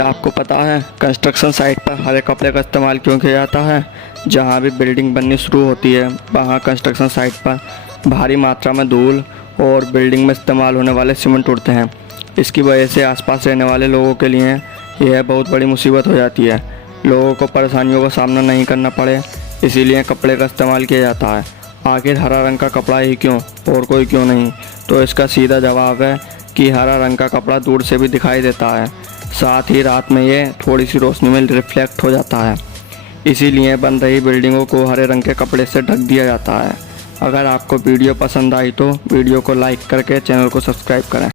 क्या आपको पता है कंस्ट्रक्शन साइट पर हरे कपड़े का इस्तेमाल क्यों किया जाता है? जहाँ भी बिल्डिंग बननी शुरू होती है वहाँ कंस्ट्रक्शन साइट पर भारी मात्रा में धूल और बिल्डिंग में इस्तेमाल होने वाले सीमेंट उड़ते हैं। इसकी वजह से आसपास रहने वाले लोगों के लिए यह बहुत बड़ी मुसीबत हो जाती है। लोगों को परेशानियों का सामना नहीं करना पड़े, इसीलिए कपड़े का इस्तेमाल किया जाता है। आखिर हरा रंग का कपड़ा ही क्यों और कोई क्यों नहीं? तो इसका सीधा जवाब है कि हरा रंग का कपड़ा दूर से भी दिखाई देता है, साथ ही रात में ये थोड़ी सी रोशनी में रिफ्लेक्ट हो जाता है। इसीलिए बन रही बिल्डिंगों को हरे रंग के कपड़े से ढक दिया जाता है। अगर आपको वीडियो पसंद आई तो वीडियो को लाइक करके चैनल को सब्सक्राइब करें।